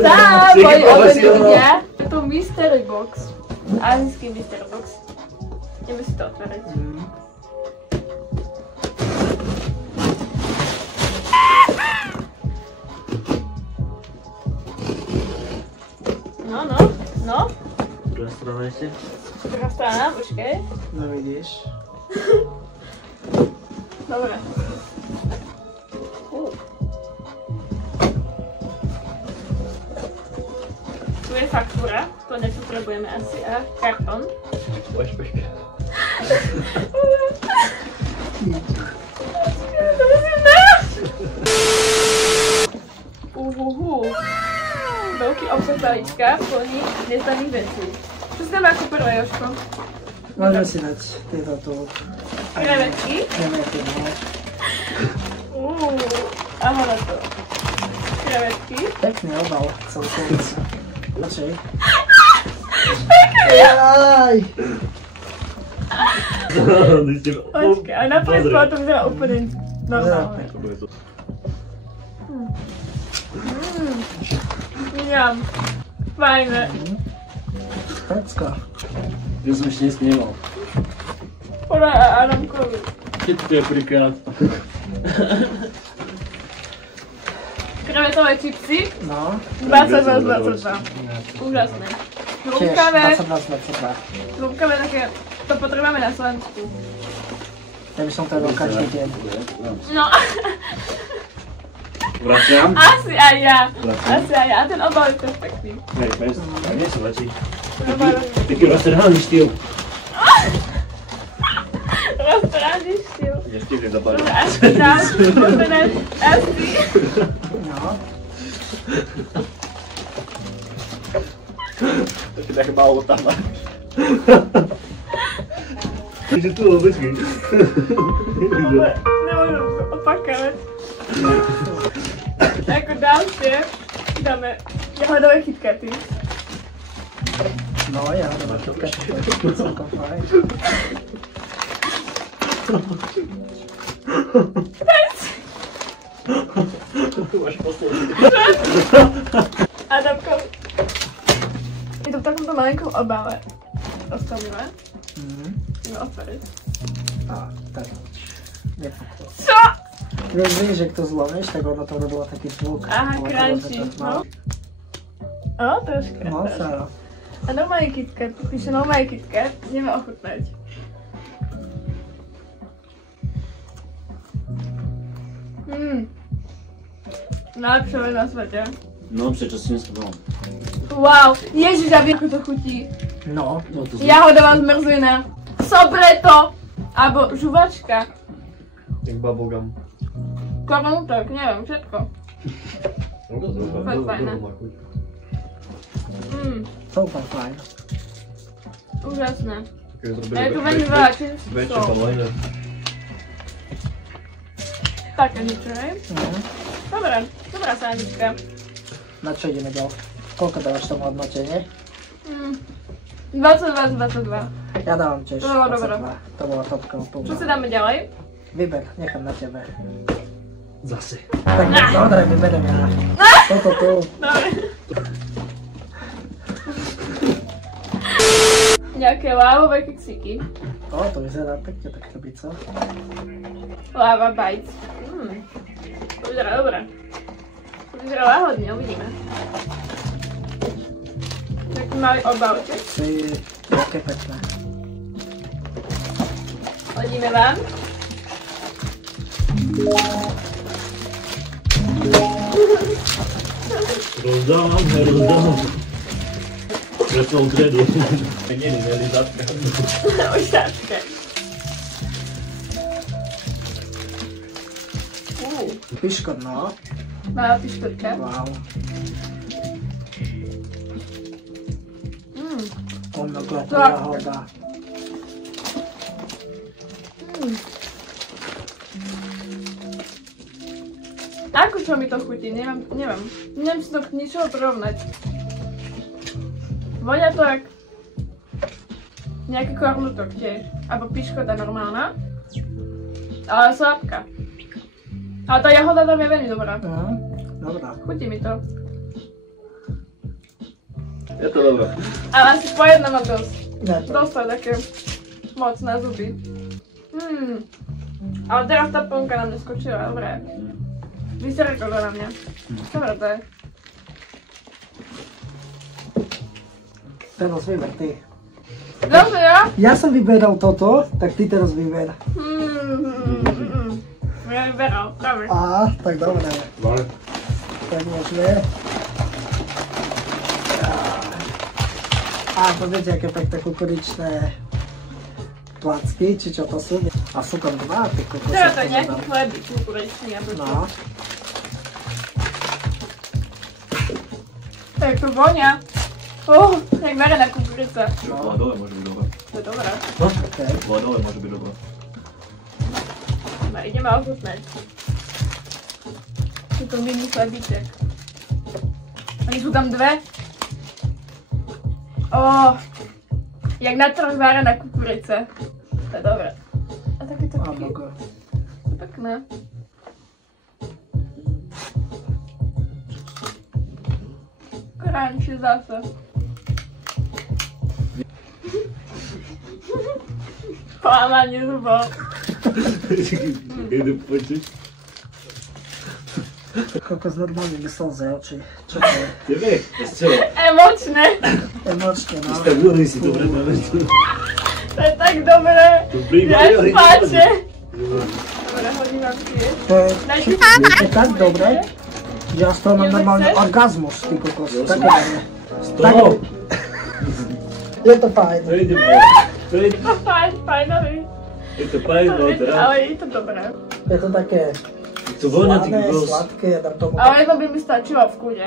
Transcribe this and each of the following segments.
Tá, moji obľúbení ľudia. Je to Mystery Box. Azijský Mystery Box. Ideme si to otvoriť. No. Druhá strana ešte? Druhá strana, počkej. No vidíš. Dobre. Tu je faktúra, to nepotrebujeme asi, a kartón. Počkaj. To myslím, ne? Veľký obsah balíčka plný nezdaných vecí. Čo si dáme ako prvé, Jožko? Môžeme si dať tieto tu. Krevetky? Krevetky, no. Aha, na to. Krevetky. Pekný obal, celkom. Počkej. Pekný! Jaj! Počkej, a naposled to vyzerá úplne normálne. Mňam. Fajné. Pecka. Ja som ešte dnes nemal. Podaj aj Adamkovi. Keď to je prvýkrát. Krevetové čipsy. No. 22. Úžasné. Hrúbkavé. 22. Hrúbkavé také, to potrebujeme na Slovensku. Ja by som to robil každý deň. No. Vraciam? Asi aj ja. A ten obal je tiež pekný. Hej, pes. Nie sa lečí. Taký roztrhaný štýl. Roztrhaný štýl. Nestihne zapaliť. Dobre, asi dám. Asi. No. Taký také málo tam. Ide tu, počkej. Nemôžem opakávať. Ako ďalšie dáme jahodové KitKaty. No, jahodové KitKaty, to je celkom fajn. Tu máš posledný. Adamko. Je to v takomto malinkom obale. Ostavíme. Ideme otvoriť. Tak. Nepokoj. Čo? Vieš, že to zlomíš, tak ono to robilo taký zvuk. Aha, crunchy, no. O, troška. No, sa. A normálny KitKat, píše normálny KitKat, ideme ochutnať. Najlepšia vec na svete. No, prečo si nespovedal? Wow, ježiš, ja viem, ako to chutí. No. Jahodová zmrzlina. Sobreto. Alebo žuvačka. Jak bubblegum. Kornútok, neviem, všetko. Fakt fajné. Celkom fajn. Úžasné. A je tu veľmi veľa čínsov. Také niečo, hej? Dobre, dobrá sánička. Na čo ideme ďalej? Koľko dávaš tomu hodnotenie? 22 z 22. Ja dávam tiež 22. To bola topka. Čo si dáme ďalej? Vyber, nechám na tebe. Zase. Tak dobre, vyberiem ja. Toto tu. Dobre. Nejaké lávové keksiky. O, to vyzerá pekne, tak krabica. Lava bites. To vyzerá dobre. To vyzerá láhodne, uvidíme. Taký malý obálček. To je také pekné. Hodíme vám. Rozdávam. Prečo ukredu. Nie, lizátka. Ušátka. Piškot, no. Malá piškotka. Wow. Omnoklátá jahoda. Ako čo mi to chutí? Neviem. Neviem si to k ničoho porovnať. Vonia to jak nejaký kornútok tiež. Alebo piškota normálna. Ale slabká. Ale tá jahoda tam je veľmi dobrá. Dobrá. Chutí mi to. Je to dobré. Ale asi po jednom mám dosť. Ne, to. Dostať také mocné zuby. Ale teraz tá plnka na mňa skočila, dobré. Vyzerá to na mňa. Dobre to je. Teraz vyber ty. Dobre, ja? Ja som vyberal toto, tak ty teraz vyber. Ja vyberal, práve. Tak dobre. Dobre. Tak môžeme. To viete, aké pekné kukuričné placky, či čo to sú. A sú tam dva, ty kokosy. Teda to je nejaký chlebík kukuričný, alebo čo. No. Tak to vonia. Jak varená kukurica. Bola dole môže byť dobré. To je dobré. Okay. Bola dole môže byť dobré. No, ideme ochutnať. Sú to mini chlebíček. Oni sú tam dve. Jak na trh varená kukurica. To je dobré. A takéto kuky. To je pekné. Crunch zase. Polámanie zubov. Idem počuť. Kokos normálne myslel ze oči. Čo to je? Tebe? Z čelo? Emočné. Emočne, no. Tak veľmi si to predmáme. To je tak dobré. To príjma, Že až ale páče. Dobre, hodím vám tiež. To je tak dobré, že ja z toho mám normálne orgazmus, ty kokos. Také dobré. Z toho? Je to fajn. To ide to ide. Fajnový. Je to fajn, no teraz. Ale je to dobré. Je to také To vonia ty slané, kokos. sladké, ja dám tomu Ale jedno by mi stačilo v kúde.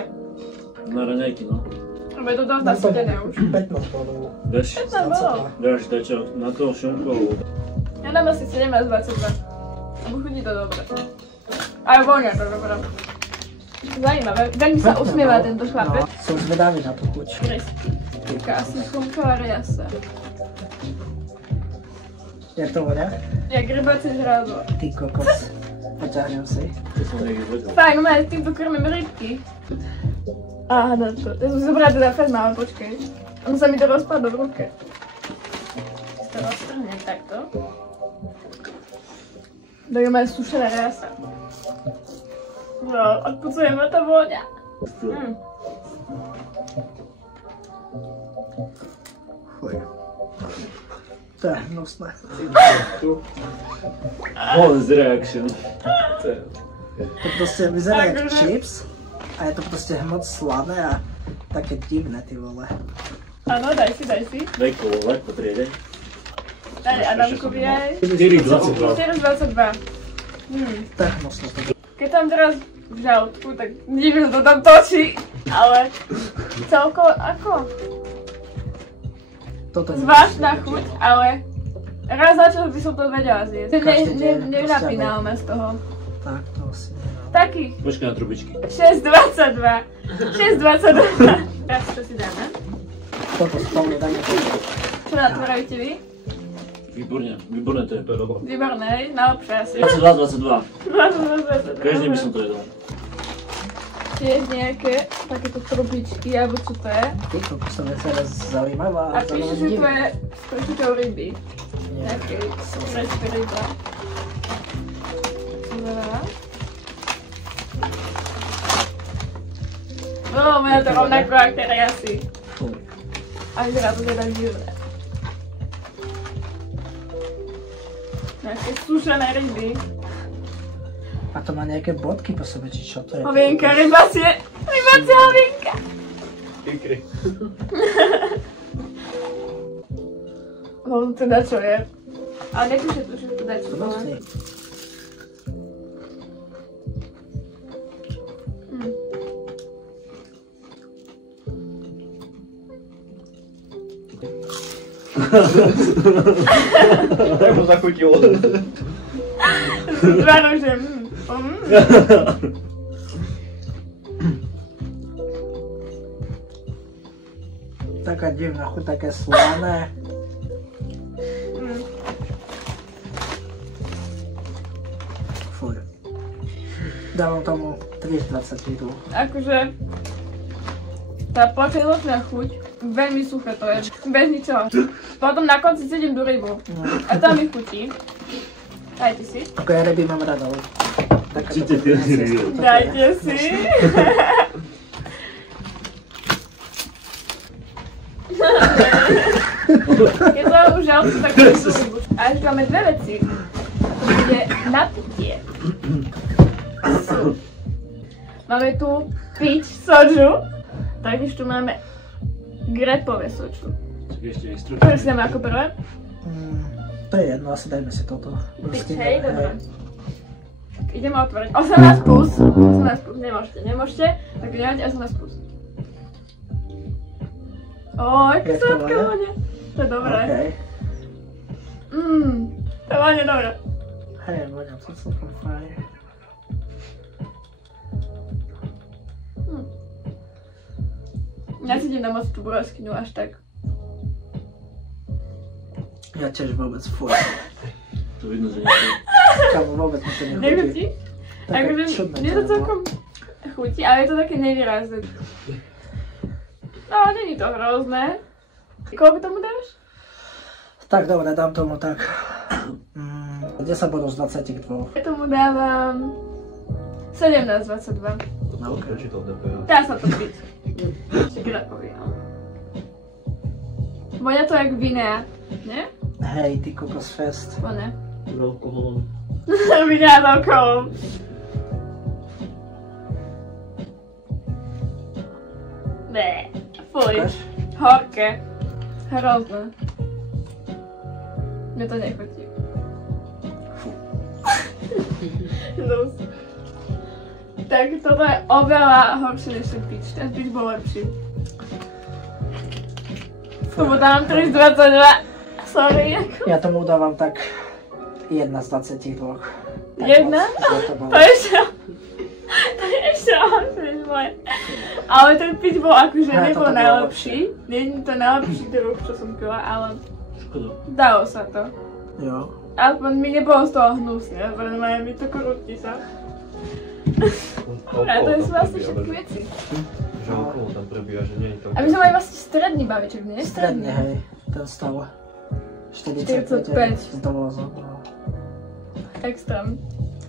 Na raňajky, no. Lebo je to dosť nasytené už. 15 bodov. Dáš? To bolo. Dáš, dačo, na to šunkovú. Ja dám asi 17-22. Lebo chutí to dobre. Ale vonia to dobre. Zajímavé. Veľmi sa usmieva tento chlapec. No, som zvedavý na tú chuť. Taká asi chumková riasa. Jak to vonia? Jak rybacie žrádlo. Ty kokos. Poťahnem si. To som niekde vedel. Fajn, no s týmto krmím rybky. Aha, to. Ja som si zobrala teda ferma, ale počkej. Ono sa mi to rozpadlo v ruke. Si to roztrhnem takto. Dajú ma sušená riasa. No, odpucujem ma to vôňa. Fuj. To je hnusné. Honest reaction. To proste vyzerá jak Akože- chips a je to proste moc slané a také divné, ty vole. Áno, daj si. Daj kolovať po triede. Daj Adamkovi aj. 4,22. 4,22. To je hnusné. Keď tam teraz v žalúdku, tak divne to tam točí. Ale celkovo ako? Toto je Zvláštna chuť, ale raz za čas by som to vedela zjesť. Každý deň Nenapínala ma z toho. Tak, to asi nie. Takých Počkaj na trubičky. 6,22. 6,22. Teraz čo si dáme? Toto spolu tak. Čo natvoravíte vy? Výborné to je. To je dobré. Výborné, najlepšie asi. 22. Každý by som to jedol. Tiež nejaké takéto trubičky, alebo čo to je. Ty kokos, to je celé zaujímavá A píše, že to je s trošičkou ryby. Nie. Nejaké freské ryba. Som zvedavá. Máme to rovnako ako ktoré asi. A vyzerá to teda divné. Nejaké sušené ryby. A to má nejaké bodky po sebe, či čo to je? Hovienka, rybacie hovienka. Ikry. No teda čo je? Ale nepíše tu, že teda čo to má. Hnusný. Tak ho zachutilo. Zváno, že Taká divná chuť, také slané. Fuj. Dávam tomu 3 z 20 litru. Akože Tá počelotná chuť, veľmi suché to je, bez ničoho. Potom na konci cítim tú rybu. A to mi chutí. Dajte si. Ako ja ryby mám rada. Určite ty ryby. Dajte si. Je to už žalku takú rybu. A ešte máme dve veci. A to bude napitie. Máme tu piť soju. Taktiež tu máme grepové soju. Ešte vystručne. Ktoré si dáme ako prvé? To je jedno, asi dajme si toto. Piť, hej, dobre. Tak ideme otvoriť. 18 plus. 18 plus, nemôžete. Tak nemáte 18 plus. Aké sladké vonia. To je dobré. To vonia dobré. Hej, vonia to celkom fajn. Necítim tam moc tú broskyňu až tak. Ja tiež vôbec fuj. To vidno, že nie. Kámo, vôbec mi to nechutí. Nechutí? Také Takže čudné mne to to celkom chutí, ale je to také nevýrazné. No, není to hrozné. Koľko tomu dáš? Tak dobre, dám tomu tak 10 bodov z 22. Ja tomu dávam 17 z 22. No, ok. Dá sa to piť. Grepový, no. Vonia to jak vinea, ne? Hej, ty kokos fest. Vonia. Alkoholom. Vinea s alkoholom. Bé, fuj. Ukáž? Horké. Hrozné. Mne to nechutí. Dosť. Tak toto je oveľa horšie než ten pitch. Ten pitch bol lepší. Tomu dávam 3 z 22. Sorry. Ja tomu dávam tak 1 z 22. Jedna? To je ešte... To je ešte horšie než moje. Ale ten pitch bol akože Ja, nebol toto bolo najlepší. Nie je to najlepší druh, čo som pila, ale Škoda. dalo sa to. Jo. Aspoň mi nebolo z toho hnusne, pretože mi to krúti sa. A to sú vlastne všetky veci. Že okolo tam prebíja, že nie je to... A my sme mali vlastne stredný baviček, nie? Stredne, hej, ten stav. 45 45. z dovozom. No. Extrém.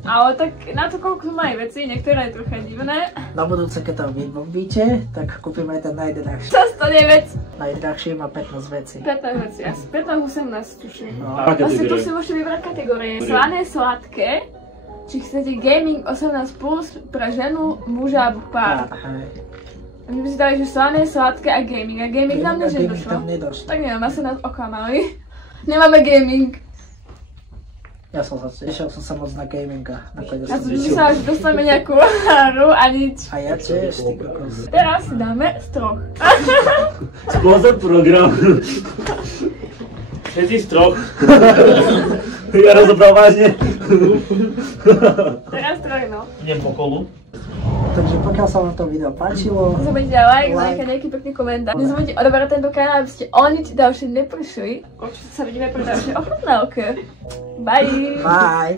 Ale tak na to, koľko majú veci, niektoré je trocha divné. Na budúce, keď tam vybombíte, tak kúpime aj ten najdrahší. Čo 109? Najdrahší má 15 vecí. 15 veci, asi 15-18 tuším. No. Vlastne tu si môžete vybrať kategórie. Slané, sladké, či chcete gaming 18+, pre ženu, muža alebo pár. Hej. A my by si dali, že slané, sladké a gaming. A gaming nám než Gaming nedošlo. tam nedošlo. Tak neviem, asi nás oklamali. Nemáme gaming. Ja som sa išiel som sa moc na gaminga. Nakoniec Ja som som išiel. myslela, že dostaneme nejakú hru a nič. A ja tiež, ty kokos. Teraz si dáme z troch. Spôsob program. Všetci z troch. Ja rozobral vážne. Teraz troch, no. Idem po kolu. Takže pokiaľ sa vám to video páčilo, Nezabudnite like, zanechať nejaký pekný komentár. Nezabudnite odoberať tento kanál, aby ste o nič ďalšie neprišli. Určite sa vidíme pri ďalšej ochutnávke. Bye! bye!